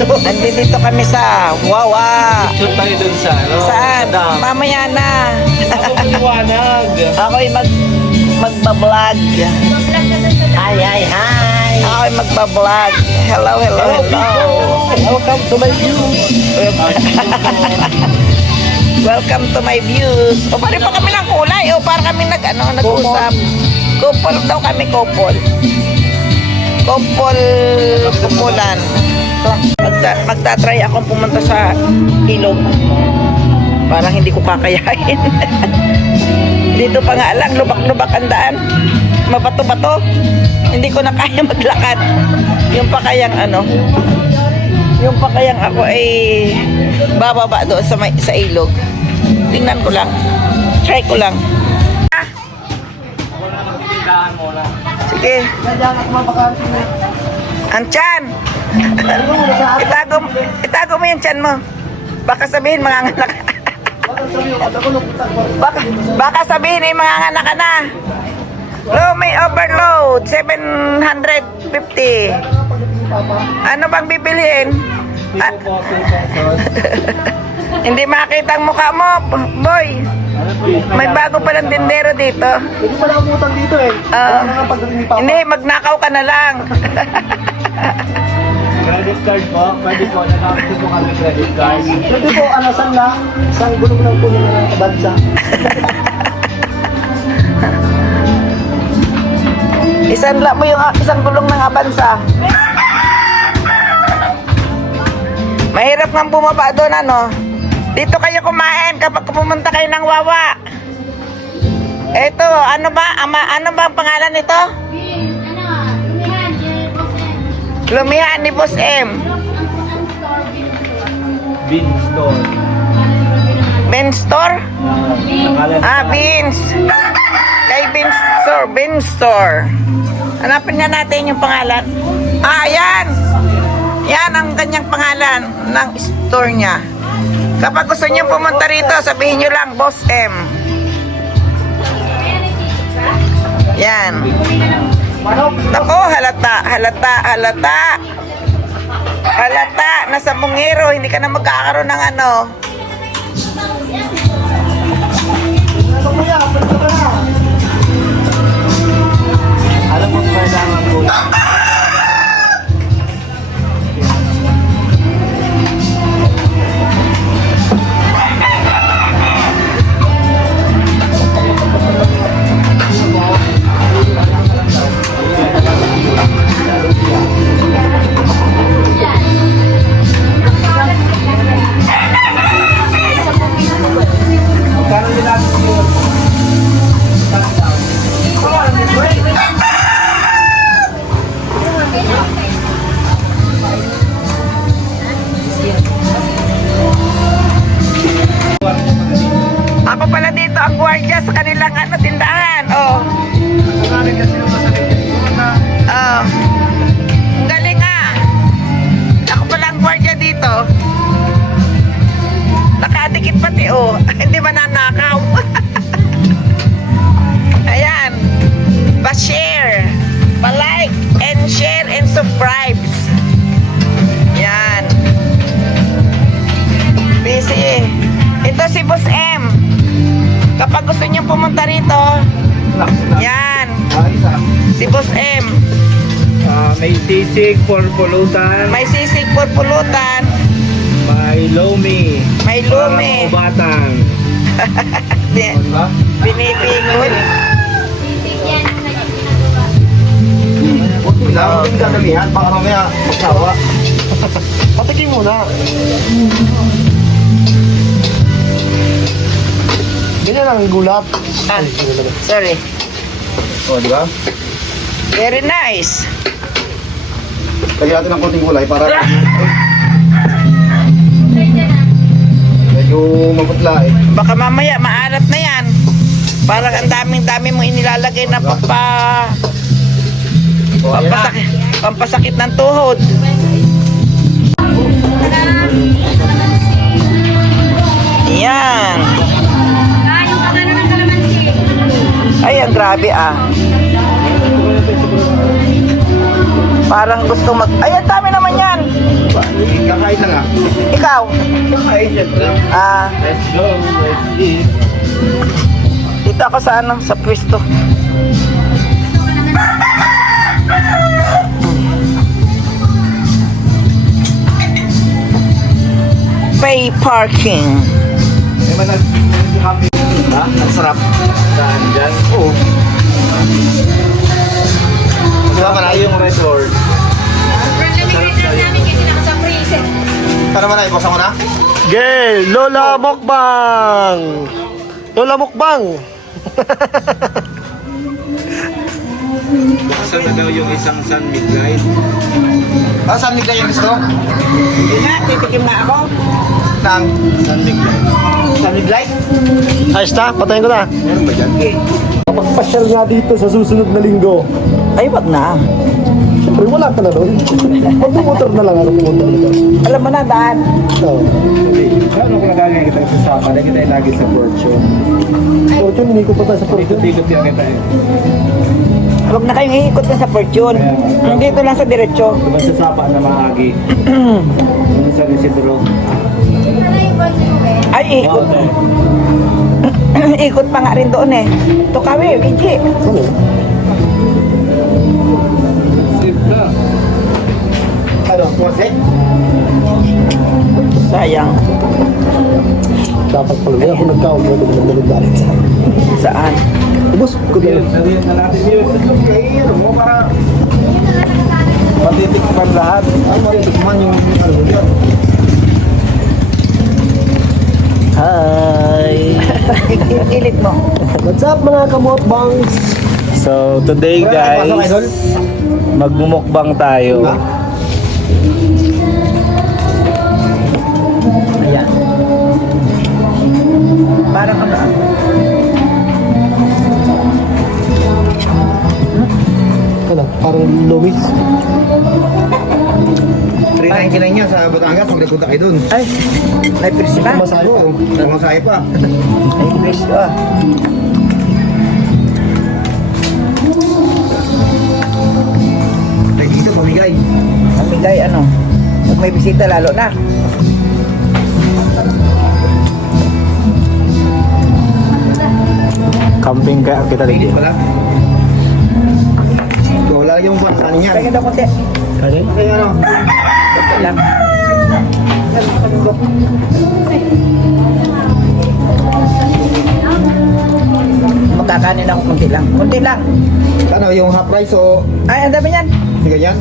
Andito kami sa Wawa. Shoot tayo dun sa ano? Saan? Dam. Mamaya na. Ako maliwanag. Ako'y magbablog. Hi. Ako'y magbablog. Hello. Welcome to my view. Welcome to my views. O, pare pa kami ng kulay. O, para kami nag-usap. Couple daw kami, couple. Kupulan. Magta-try akong pumunta sa ilog. Parang hindi ko kakayain. Dito pa nga lang, lubak-lubak ang daan. Mabato-bato. Hindi ko na kaya maglakad. Yung pa kayang ako ay bababa doon sa ilog. Tingnan ko lang. Try ko lang. Sige. Ang tiyan. Itago mo yung tiyan mo. Baka sabihin manganganak. Baka sabihin ay manganganak ka na. Low may overload 750. Ano bang bibilihin? Hindi makita ang mukha mo, boy. May bago palang tindero dito. Hindi pala umutang dito eh. Hindi, magnakaw ka na lang. Credit card po. Pwede po. Nakakita po kami credit card. Pwede po, saan lang? Isang gulong lang po ng bansa. Isanla mo yung isang gulong ng abansa. Mahirap nga bumaba doon, ano? Dito kayo kumain kapag pumunta kayo ng Wawa. Eto, ano ba ang pangalan nito? Lumihan ni Boss M. Bean store. Ben Store? Beans. Kay Bean Store. Hanapin nga natin yung pangalan. Yan. Yan ang kanyang pangalan ng store niya. Kapag gusto niyo pumunta rito, sabihin niyo lang, Boss M. Yan. Ako, halata. Nasa bungero, hindi ka na magkakaroon ng ano. Alam mo kailangan po. Ako pala dito ang gwardiya sa kanilang tindahan. Oh. Ang galing Ako pala ang gwardiya dito. Nakadikit pati Hindi mananakaw. Ayan. Pa-share, pa-like, and share, and subscribe. Yan. Busy. Ito si Boss M. Kapag gusto niyo pumunta rito, yan. Si Boss M. May sisig for pulutan. May sisig for pulutan. May lomi. May lumi. Para batang. Binibingon. Buti lang, hindi ka namihan. Baka mamaya magsawa. Patikin muna. Ganyan lang ang gulat. Sorry. Di ba? Very nice. Lagyan natin ng konting gulay para medyo maputla eh. Baka mamaya maalat na yan. Parang ang daming-dami mo inilalagay na pampasakit ng tuhod. Yan. Ay, ang grabe Parang gusto Ay, ang dami naman yan. Kakain lang ah. Ikaw? Kakain, syempre. Let's go, let's eat. Dito ako sa ano, sa pwesto. Pay parking. May manag kami. Ha? Ang sarap. Saan dyan? Oo. Kasama na yung Yung resort. Para man na, ipasa mo na? Gay, Lola Mukbang! Lola Mukbang! Buksan na daw yung isang San Miguel. Ah, saan nila yung gusto? Hindi na, titikim na ako. Nang San Miguel. Sunny Light? Ayos na, patayin ko na. Meron ba dyan? Magpasyal nga dito sa susunod na linggo. Ay, wag na. Siyempre, wala ka na doon. Magbumotor na lang ako pumunta dito. Alam mo na, daan. Oo. Ano kung nagagay kita sa Sapa? Dahil kita lagi sa Fortune. Fortune, hindi ko pa tayo sa Fortune. Ikot-ikot yan kita eh. Huwag na kayong iikot na sa Fortune. Dito lang sa diretso. Diba sa Sapa na maagi? Ano sa Isidro? Ay, ikot. Ikot pa nga rin doon eh. Tukawi, Gigi. Ano? Safe ka. Ano? Tuwasik? Sayang. Dapat pala. Kaya ako nagkaon mo doon ng lugar. Saan? Ubus ko Yun, din. sabihin na natin yun. Kaya ano mo para Matitikman lahat. ano maritikman yung ano dyan. Hi! Ilit mo. What's up mga kamukbangs? So, today Wala pasok, idol? magmumukbang tayo. Ha? Ayan. Parang ano. Ano? Parang Louis. 399 niya sa Batangas, pag nagpunta kayo dun. Ay, may preso na. Masahe pa. Oo, namasahe pa. May preso ah. Ay, dito, pamigay. Amigay ano. Pag may bisita lalo na. Camping ka kita Pwede pala. Ikaw, lalagyan mo pa sa kanin yan. Kaya daw konti. Okay, ano? Konti lang. Magkakanin ako konti lang. Konti lang. Ano, yung half rice o Ay, ang dami yan. ganyan?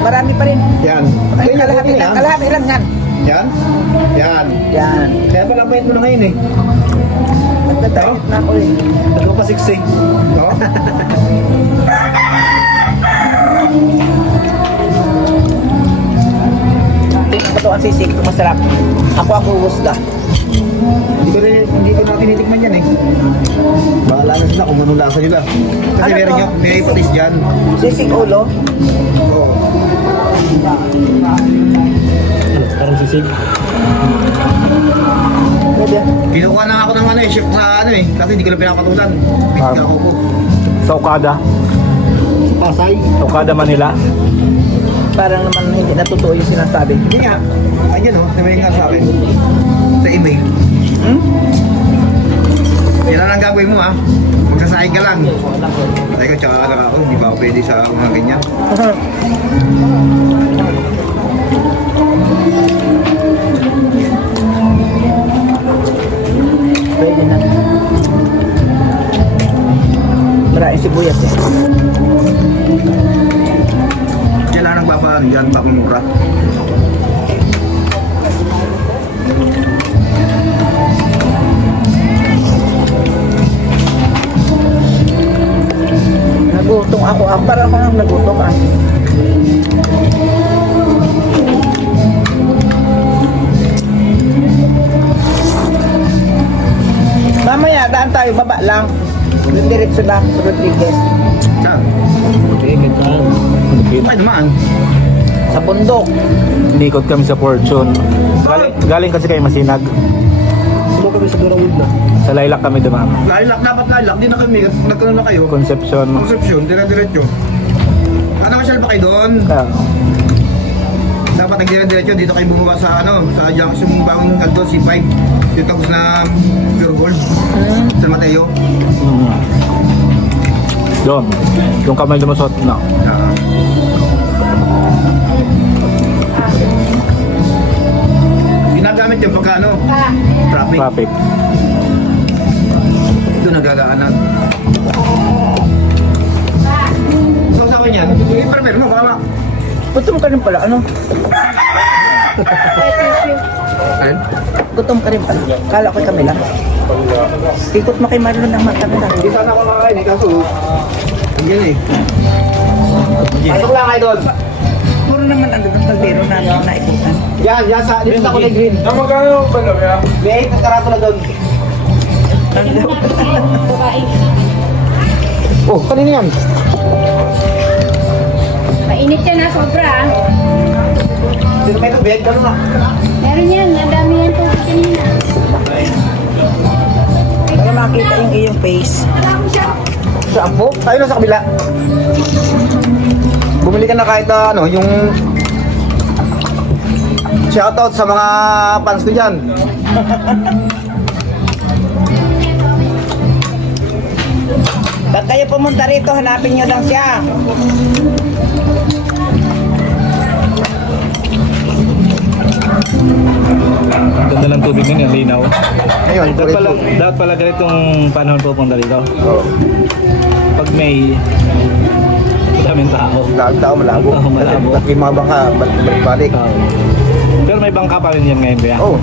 Marami pa rin. Yan. Ay, Ganyan, kalahati okay lang. Kalahati lang yan. Yan? Yan. Yan. Kaya pala bayad mo na ngayon eh. Nagdadayot na ako eh. Ano pa siksik? Oo? Tingnan ko to ang sisig. Ito masarap. Ako ang huhusga. Hindi ko na tinitikman yan eh. Bahala na sila kung anong lasa nila. Kasi Ano meron to? nyo, may patis dyan. Sisig ulo. Oo. Parang sisig. Pwede. Kinukuha na ako ng ano eh, chef sa ano eh. Kasi hindi ko na pinapatulan. Pitik ako po. Sa Okada. Pasay? Okada, Manila. Parang naman hindi natutuo yung sinasabi. Hindi nga. Ayan o, sabihin nga sa akin. Sa email. Yan lang ang gagawin mo ha. Magsasahig ka lang. Patay ko, tsaka lang ako. Hindi ba ako pwede sa mga ganyan? Pwede na. Maraming sibuyas eh. Diyan lang nagpapaano yan, papamura. Nagutong ako. Parang ako nang nagutong ah. Mamaya, daan tayo. Baba lang. Yung diretso lang sa Rodriguez. Saan? Ikot lang. Ay naman. Sa bundok. Inikot kami sa Fortune. Galing kasi kayo Masinag. Sino kami sa Dorawid na? Sa Lilac kami dumam. Lilac, dapat lilac. Di na kami. Nagkaroon na kayo. Concepcion. Conception, dire-diretso. Ano kasyal ba kayo doon? dapat nagdire-diretso dito kayo bumaba sa sa Junction Bawang Aldo C5. Dito tapos na Pure Gold. San Mateo. Doon. Yung kamay lumusot na. Ginagamit yung pagka traffic. Traffic. Ito nagagaanan. So sa akin yan, i-prepare mo, kama. Gutom ka rin pala, ano? Ayun. Gutom ka rin pala. Kala ko kami lang. Ikot mo kay Marlon ng mata nila. Hindi sana ako makakain eh, kaso yan eh. Pasok lang kayo doon. Puro naman ang doon kalbero natin na ikutan. Yan, dito sa kulay green. Magkano ba na yan? May 8 na karatula doon. Oh, kanina yan. Mainit yan na sobra ah. Sino may tubig? Ganun na. Meron yan, nadami yan po kanina. Para makita yung iyong face. Saan po? Tayo na sa kabila. Bumili ka na kahit yung shoutout sa mga fans ko dyan. Pag kayo pumunta rito, hanapin nyo lang siya. Ganda ng tubig nun yung linaw. Ayun, Dapat pala ganitong panahon pupunta dito. Oo. Pag May, daming tao. Tao malabo. Oo, malabo. At yung mga bangka, balik-balik. Pero may bangka pa rin yan ngayon, kuya. Oo.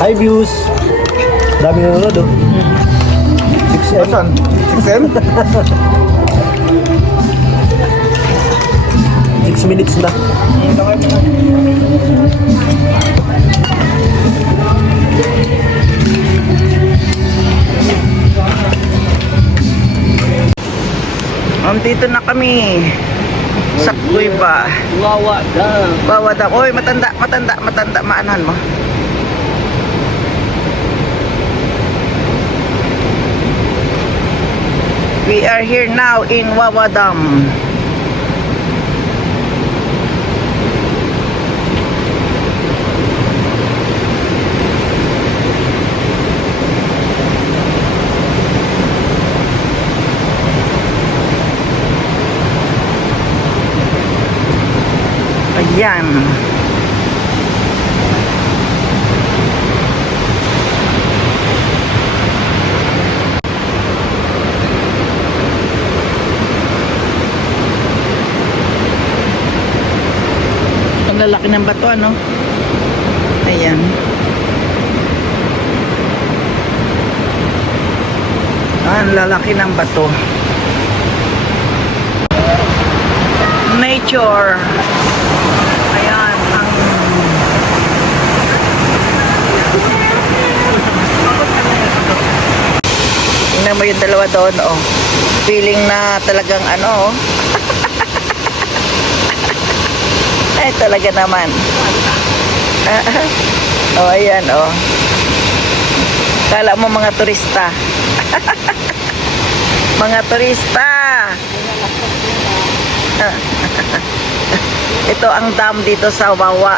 Hi views. Dami nanonood oh. 6M. Saan? 6M? 6 minutes na. Dito na kami sa Kuiba. Wawa dam. Bawa daw. Oy, matanda. Maanahan mo. We are here now in Wawa Dam. Ayan. Ang lalaki ng bato, ano? Ayan. Ang lalaki ng bato. Nature. Ayan, ang tingnan mo yung dalawa doon, oh. Feeling na talagang ano, oh. Ay, talaga naman. Oh, ayan, oh. Kala mo mga turista. Mga turista. Ito ang dam dito sa Wawa.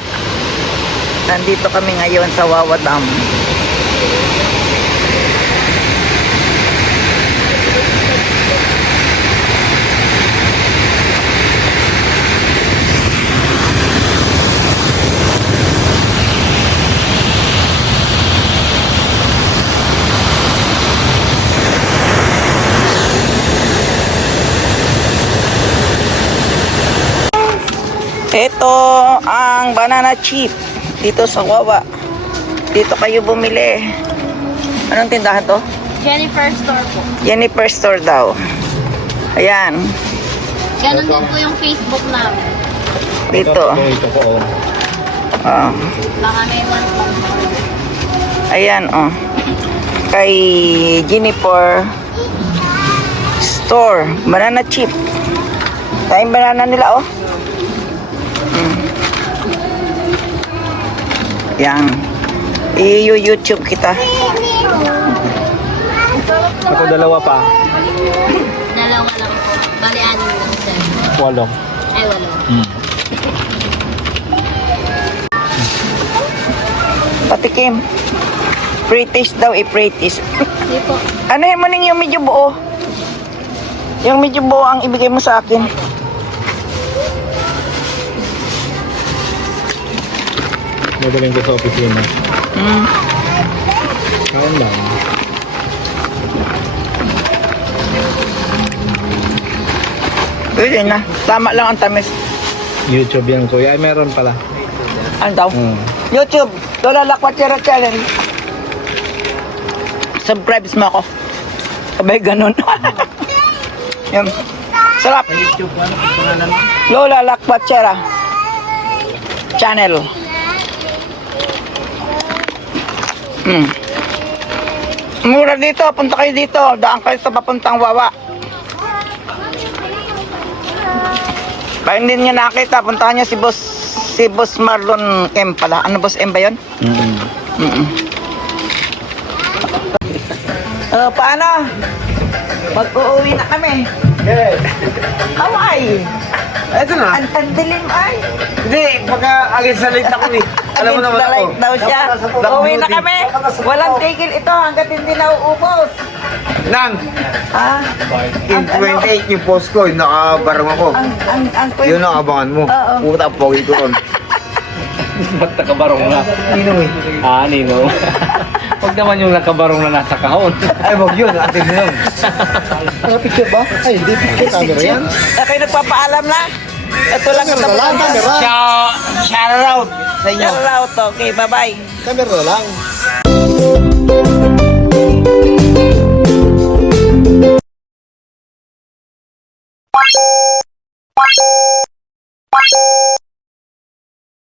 Nandito kami ngayon sa Wawa Dam. Ito ang banana chip dito sa Wawa. Dito kayo bumili. Anong tindahan to? Jennifer Store po. Jennifer Store daw. Ayan. Ganon din po yung Facebook namin. Dito. Ito po. Oh. Baka may one po. Ayan, oh. Kay Jennifer Store. Banana chip. Kain banana nila, oh. Yan. I-YouTube kita. Ako dalawa pa. Dalawa lang po. Bali, anim lang, sir. 8. Ay, wala. Patikim. British daw, British. Hindi po. Ano yung maning yung medyo buo? Yung medyo buo ang ibigay mo sa akin. Madaling ko sa opisina. Kain lang. Pwede na. Tama lang ang tamis. YouTube yan kuya. Ay meron pala. Ano daw? YouTube. Lola Lakwatera Challenge. Subscribe mo ako. Sabay ganun. Yan. Sarap. YouTube ano? Pangalan mo? Lola Lakwatera Channel. Mura dito. Punta kayo dito. Daan kayo sa papuntang Wawa. Kaya hindi niyo nakita, puntahan niyo si Boss Marlon M pala. Ano Boss M ba yun? Paano? Mag-uuwi na kami. Hawaii. Ito na. Ang dilim ay. Hindi, pagka agad sa late ako eh. Alam mo naman ako. Light daw siya. Uuwi na kami. Walang tigil ito hanggat hindi nauubos. Nang, Ah, in 28 yung post ko, yung nakabarang ako. ang Yun ang abangan mo. Oo. Puta, pogi ko ron. Ba't nakabarong na? Ninong eh. Ah, Nino. Huwag naman yung nakabarong na nasa kahon. Ay, wag yun. Ate Ninong. Ano, picture ba? Ay, hindi picture. Camera yan. kayo nagpapaalam na. Ito lang ang Camera lang, camera. Shout out sa inyo. Shout out. Okay, bye-bye. Camera lang.